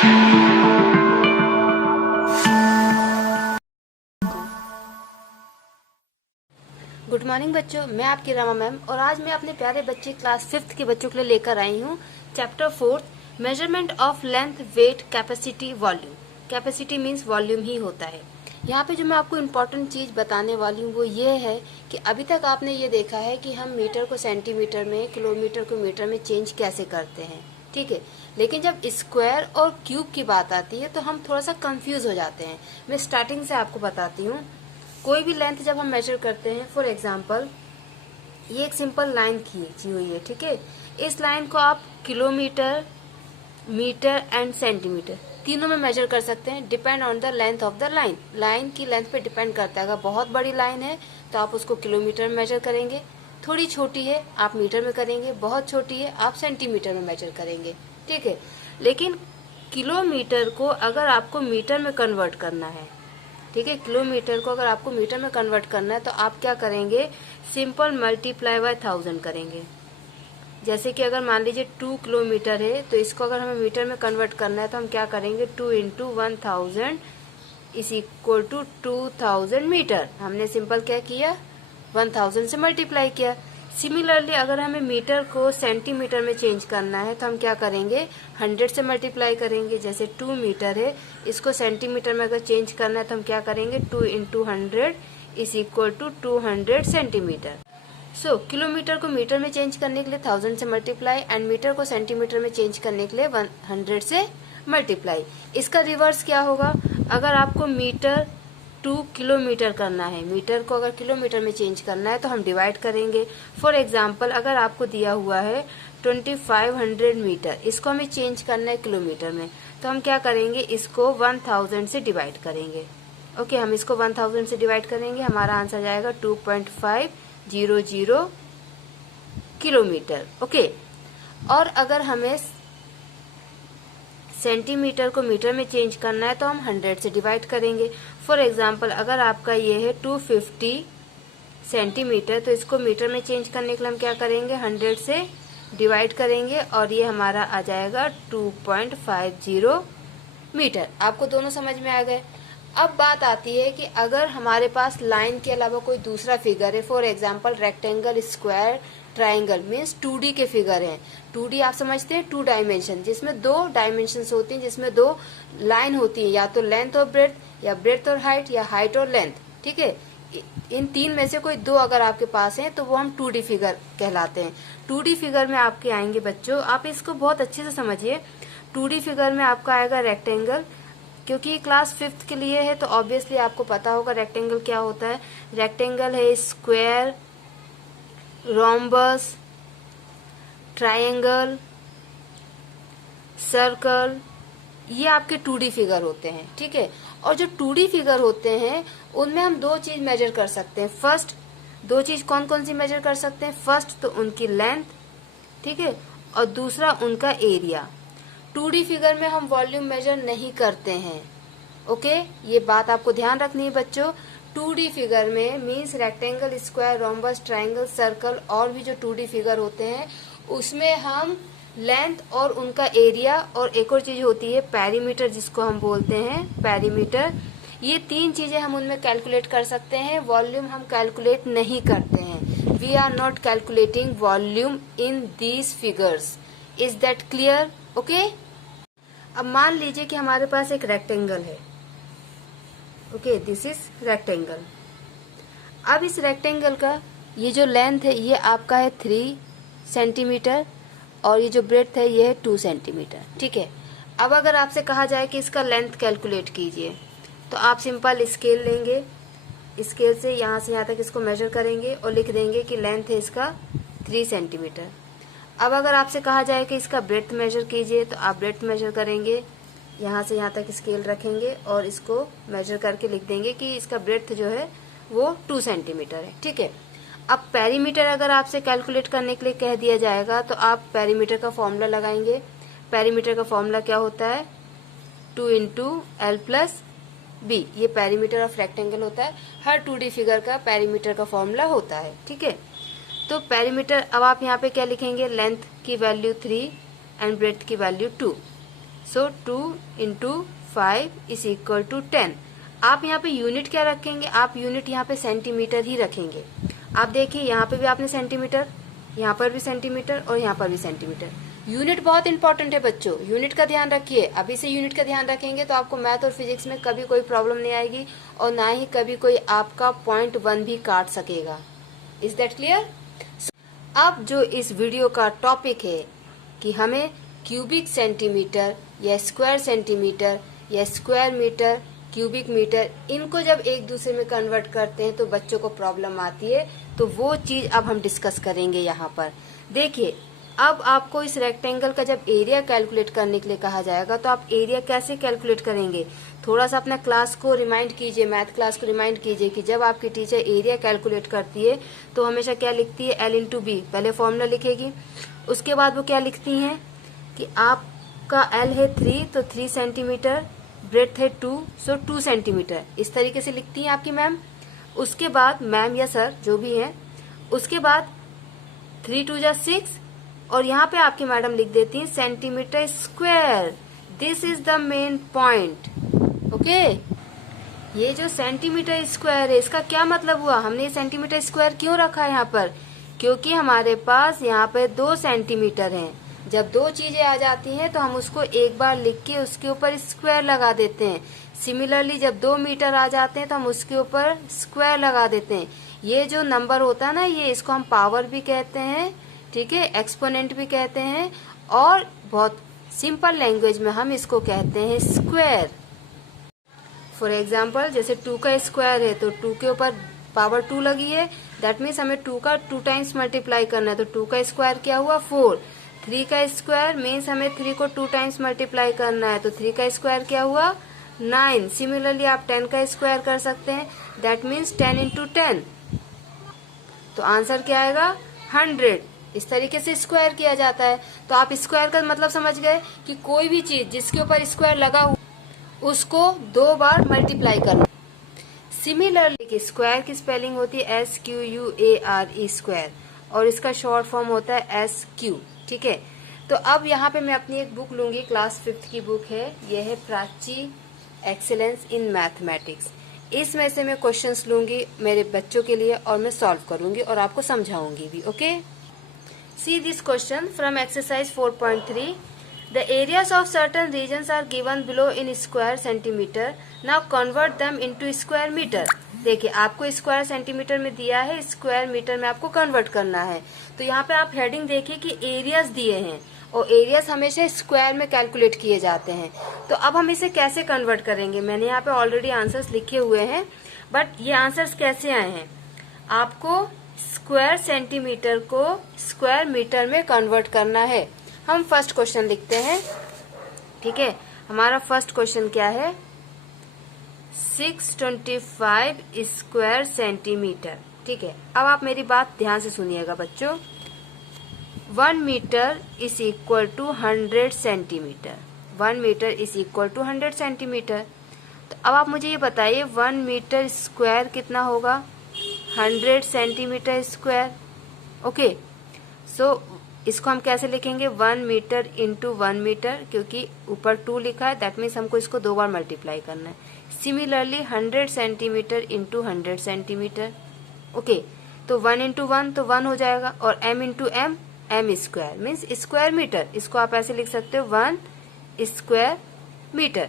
Good morning बच्चों, मैं आपकी रमा मैम और आज मैं अपने प्यारे बच्चे क्लास 5th के बच्चों के लिए लेकर आई हूँ chapter 4 measurement of length, weight, capacity, volume. Capacity means volume ही होता है। यहाँ पे जो मैं आपको इम्पोर्टेंट चीज बताने वाली हूँ वो ये है कि अभी तक आपने ये देखा है कि हम मीटर को सेंटीमीटर में, किलोमीटर को मीटर में चेंज कैसे करते हैं, ठीक है। लेकिन जब स्क्वायर और क्यूब की बात आती है तो हम थोड़ा सा कंफ्यूज हो जाते हैं। मैं स्टार्टिंग से आपको बताती हूँ। कोई भी लेंथ जब हम मेजर करते हैं, फॉर एग्जांपल ये एक सिंपल लाइन खींची हुई है, ठीक है। इस लाइन को आप किलोमीटर, मीटर एंड सेंटीमीटर तीनों में मेजर कर सकते हैं, depend on the length of the line. Line की लेंथ पे डिपेंड करता है। अगर बहुत बड़ी लाइन है तो आप उसको किलोमीटर में मेजर करेंगे, थोड़ी छोटी है आप मीटर में करेंगे, बहुत छोटी है आप सेंटीमीटर में मेजर करेंगे, ठीक है। लेकिन किलोमीटर को अगर आपको मीटर में कन्वर्ट करना है, ठीक है, किलोमीटर को अगर आपको मीटर में कन्वर्ट करना है तो आप क्या करेंगे, सिंपल मल्टीप्लाई बाय 1000 करेंगे। जैसे कि अगर मान लीजिए 2 किलोमीटर है तो इसको अगर हमें मीटर में कन्वर्ट करना है तो हम क्या करेंगे, 2 into 1000 is equal to 2000 metre. हमने सिंपल क्या किया, 1000 से मल्टीप्लाई किया। सिमिलरली अगर हमें मीटर को सेंटीमीटर में चेंज करना है तो हम क्या करेंगे, 100 से मल्टीप्लाई करेंगे। जैसे 2 मीटर है, इसको सेंटीमीटर में अगर चेंज करना है तो हम क्या करेंगे, 2 into 100 is equal to 200 centimetre. So kilometre को मीटर में चेंज करने के लिए 1000 से मल्टीप्लाई एंड मीटर को सेंटीमीटर में चेंज करने के लिए 100 से मल्टीप्लाई। इसका रिवर्स क्या होगा, अगर आपको मीटर टू किलोमीटर करना है, मीटर को अगर किलोमीटर में चेंज करना है तो हम डिवाइड करेंगे। फॉर एग्जाम्पल अगर आपको दिया हुआ है 2500 मीटर, इसको हमें चेंज करना है किलोमीटर में, तो हम क्या करेंगे, इसको 1000 से डिवाइड करेंगे। ओके, हम इसको 1000 से डिवाइड करेंगे, हमारा आंसर जाएगा 2.500 किलोमीटर। ओके, और अगर हमें सेंटीमीटर को मीटर में चेंज करना है तो हम 100 से डिवाइड करेंगे। फॉर एग्जाम्पल अगर आपका ये है 250 सेंटीमीटर तो इसको मीटर में चेंज करने के लिए हम क्या करेंगे, 100 से डिवाइड करेंगे और ये हमारा आ जाएगा 2.50 मीटर। आपको दोनों समझ में आ गए। अब बात आती है कि अगर हमारे पास लाइन के अलावा कोई दूसरा फिगर है, for example rectangle, square, triangle means 2D के फिगर हैं। 2D आप समझते हैं, 2 डायमेंशन, जिसमें 2 डायमेंशन होती हैं, जिसमें 2 लाइन होती है, या तो लेंथ और ब्रेथ, या ब्रेथ और हाइट, या हाइट और लेंथ, ठीक है। इन 3 में से कोई 2 अगर आपके पास है तो वो हम 2D फिगर कहलाते हैं। 2D फिगर में आपके आएंगे बच्चों, आप इसको बहुत अच्छे से समझिए। 2D फिगर में आपका आएगा रेक्टेंगल, क्योंकि क्लास 5th के लिए है तो ऑब्वियसली आपको पता होगा रेक्टेंगल क्या होता है। रेक्टेंगल है स्क्वायर, रोम्बस, ट्रायंगल, सर्कल, ये आपके 2D फिगर होते हैं, ठीक है। और जो 2D फिगर होते हैं उनमें हम 2 चीज मेजर कर सकते हैं। फर्स्ट 2 चीज कौन कौन सी मेजर कर सकते हैं, फर्स्ट तो उनकी लेंथ, ठीक है, और दूसरा उनका एरिया। 2D फिगर में हम वॉल्यूम मेजर नहीं करते हैं। ओके, ये बात आपको ध्यान रखनी है बच्चों। 2D फिगर में means rectangle, square, rhombus, triangle, circle और भी जो 2D फिगर होते हैं उसमें हम लेंथ और उनका एरिया, और एक और चीज होती है पेरीमीटर, जिसको हम बोलते हैं पेरीमीटर, ये 3 चीजें हम उनमें कैलकुलेट कर सकते हैं। वॉल्यूम हम कैलकुलेट नहीं करते हैं। We are not calculating volume in these figures. Is that clear? Okay, अब मान लीजिए कि हमारे पास एक रेक्टेंगल है। Okay, this is rectangle. अब इस रेक्टेंगल का ये जो लेंथ है ये आपका है 3 सेंटीमीटर और ये जो ब्रेड्थ है ये है 2 सेंटीमीटर, ठीक है। अब अगर आपसे कहा जाए कि इसका लेंथ कैलकुलेट कीजिए तो आप सिंपल स्केल लेंगे, स्केल से यहाँ तक इसको मेजर करेंगे और लिख देंगे कि लेंथ है इसका 3 सेंटीमीटर। अब अगर आपसे कहा जाए कि इसका ब्रेड्थ मेजर कीजिए तो आप ब्रेड्थ मेजर करेंगे, यहाँ से यहाँ तक स्केल रखेंगे और इसको मेजर करके लिख देंगे कि इसका ब्रेड्थ जो है वो 2 सेंटीमीटर है, ठीक है। अब पेरीमीटर अगर आपसे कैलकुलेट करने के लिए कह दिया जाएगा तो आप पेरीमीटर का फॉर्मूला लगाएंगे। पेरीमीटर का फॉर्मूला क्या होता है, 2 इंटू L प्लस बी, ये पेरीमीटर ऑफ रेक्टेंगल होता है। हर 2D फिगर का पेरीमीटर का फॉर्मूला होता है, ठीक है। तो पेरीमीटर, अब आप यहाँ पे क्या लिखेंगे, लेंथ की वैल्यू 3 एंड ब्रेड्थ की value 2, so 2 into 5 is equal to 10। आप यहाँ पे यूनिट क्या रखेंगे, आप यूनिट यहाँ पे सेंटीमीटर ही रखेंगे। आप देखिए यहाँ पे भी आपने सेंटीमीटर, यहाँ पर भी सेंटीमीटर और यहाँ पर भी सेंटीमीटर। यूनिट बहुत इंपॉर्टेंट है बच्चों, यूनिट का ध्यान रखिए। अभी से यूनिट का ध्यान रखेंगे तो आपको मैथ और फिजिक्स में कभी कोई प्रॉब्लम नहीं आएगी और ना ही कभी कोई आपका पॉइंट 1 भी काट सकेगा। Is that clear? अब जो इस वीडियो का टॉपिक है कि हमें क्यूबिक सेंटीमीटर या स्क्वायर सेंटीमीटर या स्क्वायर मीटर, क्यूबिक मीटर, इनको जब एक दूसरे में कन्वर्ट करते हैं तो बच्चों को प्रॉब्लम आती है। तो वो चीज अब हम डिस्कस करेंगे यहाँ पर। देखिए, अब आपको इस रेक्टेंगल का जब एरिया कैलकुलेट करने के लिए कहा जाएगा तो आप एरिया कैसे कैलकुलेट करेंगे, थोड़ा सा अपना क्लास को रिमाइंड कीजिए, मैथ क्लास को रिमाइंड कीजिए कि जब आपकी टीचर एरिया कैलकुलेट करती है तो हमेशा क्या लिखती है, L इंटू बी, पहले फॉर्मूला लिखेगी। उसके बाद वो क्या लिखती हैं कि आपका L है 3 तो 3 सेंटीमीटर, ब्रेथ है 2 सो 2 सेंटीमीटर, इस तरीके से लिखती हैं आपकी मैम। उसके बाद मैम या सर जो भी है, उसके बाद 3 2 जा 6 और यहाँ पे आपकी मैडम लिख देती हैं centimetre square. This is the main point. Okay, ये जो सेंटीमीटर स्क्वायर है इसका क्या मतलब हुआ, हमने ये सेंटीमीटर स्क्वायर क्यों रखा है यहाँ पर, क्योंकि हमारे पास यहाँ पे 2 सेंटीमीटर हैं। जब 2 चीजें आ जाती हैं तो हम उसको एक बार लिख के उसके ऊपर स्क्वायर लगा देते हैं। सिमिलरली जब 2 मीटर आ जाते हैं तो हम उसके ऊपर स्क्वायर लगा देते हैं। ये जो नंबर होता है ना, ये इसको हम पावर भी कहते हैं, ठीक है, एक्सपोनेंट भी कहते हैं, और बहुत सिंपल लैंग्वेज में हम इसको कहते हैं स्क्वायर। फॉर एग्जाम्पल जैसे 2 का स्क्वायर है तो 2 के ऊपर पावर 2 लगी है, दैट मीन्स हमें 2 का 2 टाइम्स मल्टीप्लाई करना है, तो 2 का स्क्वायर क्या हुआ 4। 3 का स्क्वायर मीन्स हमें 3 को 2 टाइम्स मल्टीप्लाई करना है, तो 3 का स्क्वायर क्या हुआ 9। सिमिलरली आप 10 का स्क्वायर कर सकते हैं, दैट मीन्स 10 इंटू 10, तो आंसर क्या आएगा 100। इस तरीके से स्क्वायर किया जाता है। तो आप स्क्वायर का मतलब समझ गए कि कोई भी चीज जिसके ऊपर स्क्वायर लगा हुआ उसको 2 बार मल्टीप्लाई करना। सिमिलरली स्क्वायर की स्पेलिंग होती है SQUARE स्क्वायर, और इसका शॉर्ट फॉर्म होता है SQ, ठीक है। तो अब यहाँ पे मैं अपनी एक बुक लूंगी, क्लास 5th की बुक है, यह है प्राची एक्सीलेंस इन मैथमेटिक्स। इसमें से मैं क्वेश्चंस लूंगी मेरे बच्चों के लिए और मैं सॉल्व करूंगी और आपको समझाऊंगी भी। Okay, see this question from exercise 4.3. The areas of certain regions are given below in square centimeter. Now convert them into square meter. देखिए, आपको स्क्वायर सेंटीमीटर में दिया है, स्क्वायर मीटर में आपको कन्वर्ट करना है। तो यहाँ पे आप हेडिंग देखिए कि एरियाज दिए हैं और एरियाज हमेशा स्क्वायर में कैलकुलेट किए जाते हैं। तो अब हम इसे कैसे कन्वर्ट करेंगे, मैंने यहाँ पे ऑलरेडी आंसर्स लिखे हुए हैं, बट ये आंसर्स कैसे आए हैं, आपको स्क्वायर सेंटीमीटर को स्क्वायर मीटर में कन्वर्ट करना है। हम फर्स्ट क्वेश्चन लिखते हैं, ठीक है। हमारा फर्स्ट क्वेश्चन क्या है, 625 स्क्वायर सेंटीमीटर, ठीक है। अब आप मेरी बात ध्यान से सुनिएगा बच्चों। 1 metre is equal to 100 centimetre, 1 metre is equal to 100 centimetre. तो अब आप मुझे ये बताइए 1 मीटर स्क्वायर कितना होगा, 100 सेंटीमीटर स्क्वायर। ओके, सो इसको हम कैसे लिखेंगे, 1 मीटर इंटू 1 मीटर, क्योंकि ऊपर 2 लिखा है, दैट मीन्स हमको इसको 2 बार मल्टीप्लाई करना है। Similarly 100 centimetre into 100 centimetre. Okay, तो 1 इंटू 1 तो 1 हो जाएगा, और m into m, m square means square metre. इसको आप ऐसे लिख सकते हो 1 स्क्वायर मीटर,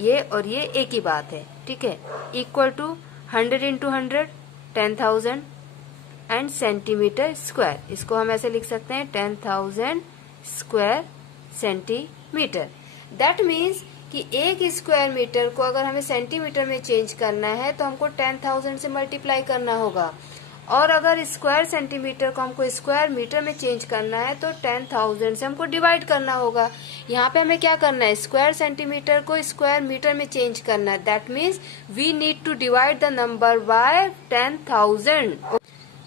ये और ये एक ही बात है, ठीक है। Equal to 100 into 100 10,000 and centimetre square, इसको हम ऐसे लिख सकते हैं 10,000 स्क्वायर सेंटीमीटर। दैट मीन्स कि एक स्क्वायर मीटर को अगर हमें सेंटीमीटर में चेंज करना है तो हमको 10,000 से मल्टीप्लाई करना होगा, और अगर स्क्वायर सेंटीमीटर को हमको स्क्वायर मीटर में चेंज करना है तो 10,000 से हमको डिवाइड करना होगा। यहाँ पे हमें क्या करना है, स्क्वायर सेंटीमीटर को स्क्वायर मीटर में चेंज करना है, that means we need to divide the number by 10,000।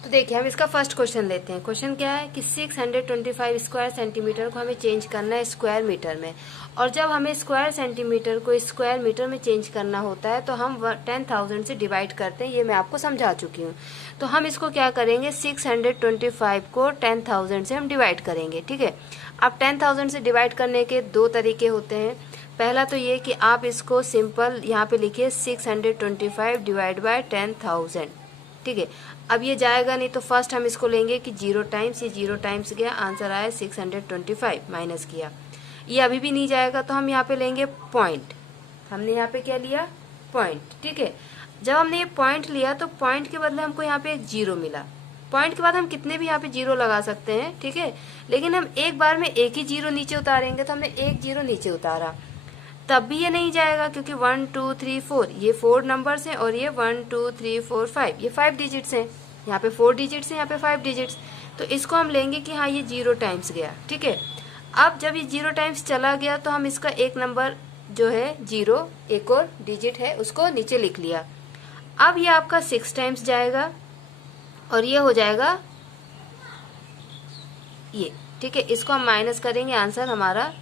तो देखिए, हम इसका फर्स्ट क्वेश्चन लेते हैं। क्वेश्चन क्या है कि 625 स्क्वायर सेंटीमीटर को हमें चेंज करना है स्क्वायर मीटर में, और जब हमें स्क्वायर सेंटीमीटर को स्क्वायर मीटर में चेंज करना होता है तो हम 10,000 से डिवाइड करते हैं, ये मैं आपको समझा चुकी हूँ। तो हम इसको क्या करेंगे, 625 को 10,000 से हम डिवाइड करेंगे, ठीक है। अब 10,000 से डिवाइड करने के दो तरीके होते हैं। पहला तो ये कि आप इसको सिंपल यहाँ पे लिखिए 625 डिवाइड बाय 10,000, ठीक है। अब ये जाएगा नहीं तो फर्स्ट हम इसको लेंगे कि 0 टाइम्स, ये 0 टाइम्स गया, आंसर आया 625, माइनस किया। ये अभी भी नहीं जाएगा तो हम यहाँ पे लेंगे पॉइंट। हमने यहाँ पे क्या लिया? पॉइंट, ठीक है। जब हमने ये पॉइंट लिया तो पॉइंट के बदले हमको यहाँ पे एक 0 मिला। पॉइंट के बाद हम कितने भी यहाँ पे 0 लगा सकते हैं, ठीक है, लेकिन हम एक बार में एक ही 0 नीचे उतारेंगे तो हमने एक 0 नीचे उतारा, तब भी ये नहीं जाएगा क्योंकि 1 2 3 4 ये 4 नंबर्स हैं और ये 1 2 3 4 5 ये 5 डिजिट्स हैं। यहाँ पे 4 डिजिट्स हैं, यहाँ पे 5 डिजिट्स, तो इसको हम लेंगे कि हाँ ये 0 टाइम्स गया, ठीक है। अब जब ये 0 टाइम्स चला गया तो हम इसका एक नंबर जो है 0, एक और डिजिट है, उसको नीचे लिख लिया। अब ये आपका 6 टाइम्स जाएगा और ये हो जाएगा ये, ठीक है। इसको हम माइनस करेंगे, आंसर हमारा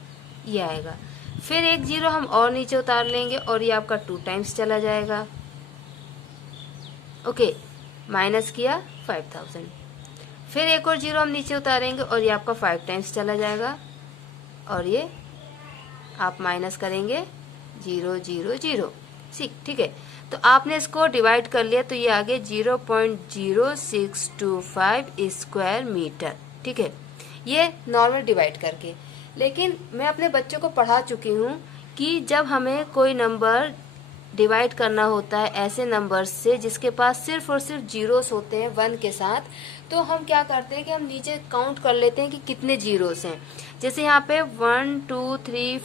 ये आएगा। फिर एक 0 हम और नीचे उतार लेंगे और ये आपका 2 टाइम्स चला जाएगा, ओके, माइनस किया 5000। फिर एक और 0 हम नीचे उतारेंगे और ये आपका 5 टाइम्स चला जाएगा और ये आप माइनस करेंगे 0 0 0, ठीक है। तो आपने इसको डिवाइड कर लिया तो ये आ गया 0.0625 स्क्वायर मीटर, ठीक है, ये नॉर्मल डिवाइड करके। लेकिन मैं अपने बच्चों को पढ़ा चुकी हूँ कि जब हमें कोई नंबर डिवाइड करना होता है ऐसे नंबर से जिसके पास सिर्फ और सिर्फ जीरोस होते हैं 1 के साथ, तो हम क्या करते हैं कि हम नीचे काउंट कर लेते हैं कि कितने जीरोस हैं। जैसे यहाँ पे 1 2 3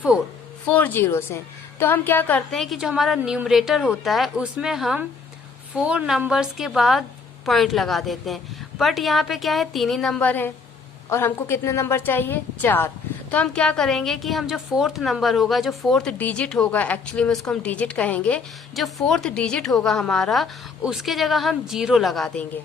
4 जीरोस हैं, तो हम क्या करते हैं कि जो हमारा न्यूमरेटर होता है उसमें हम 4 नंबर्स के बाद पॉइंट लगा देते हैं। बट यहाँ पे क्या है, 3 ही नंबर हैं और हमको कितने नंबर चाहिए? 4। तो हम क्या करेंगे कि हम जो 4th नंबर होगा, जो 4th डिजिट होगा, एक्चुअली में उसको हम डिजिट कहेंगे, जो 4th डिजिट होगा हमारा, उसके जगह हम 0 लगा देंगे।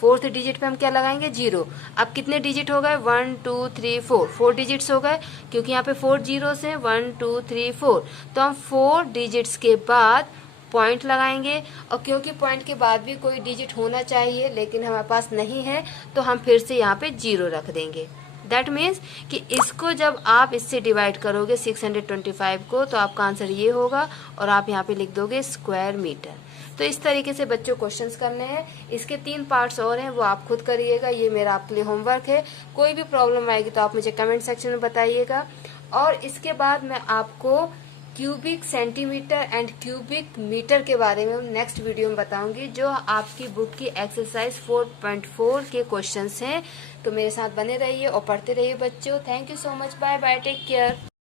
4th डिजिट पे हम क्या लगाएंगे? 0। अब कितने डिजिट हो गए? 1 2 3 4 डिजिट्स हो गए, क्योंकि यहाँ पे 4 जीरोस हैं, 1 2 3 4। तो हम 4 डिजिट्स के बाद पॉइंट लगाएंगे, और क्योंकि पॉइंट के बाद भी कोई डिजिट होना चाहिए लेकिन हमारे पास नहीं है, तो हम फिर से यहाँ पे 0 रख देंगे। दैट मीन्स कि इसको जब आप इससे डिवाइड करोगे 625 को, तो आपका आंसर ये होगा और आप यहाँ पे लिख दोगे स्क्वायर मीटर। तो इस तरीके से बच्चों क्वेश्चंस करने हैं। इसके 3 पार्ट्स और हैं, वो आप खुद करिएगा, ये मेरा आपके लिए होमवर्क है। कोई भी प्रॉब्लम आएगी तो आप मुझे कमेंट सेक्शन में बताइएगा। और इसके बाद मैं आपको cubic centimetre and cubic metre के बारे में नेक्स्ट वीडियो में बताऊंगी, जो आपकी बुक की एक्सरसाइज 4.4 के क्वेश्चंस हैं। तो मेरे साथ बने रहिए और पढ़ते रहिए बच्चों। Thank you so much, bye bye, take care.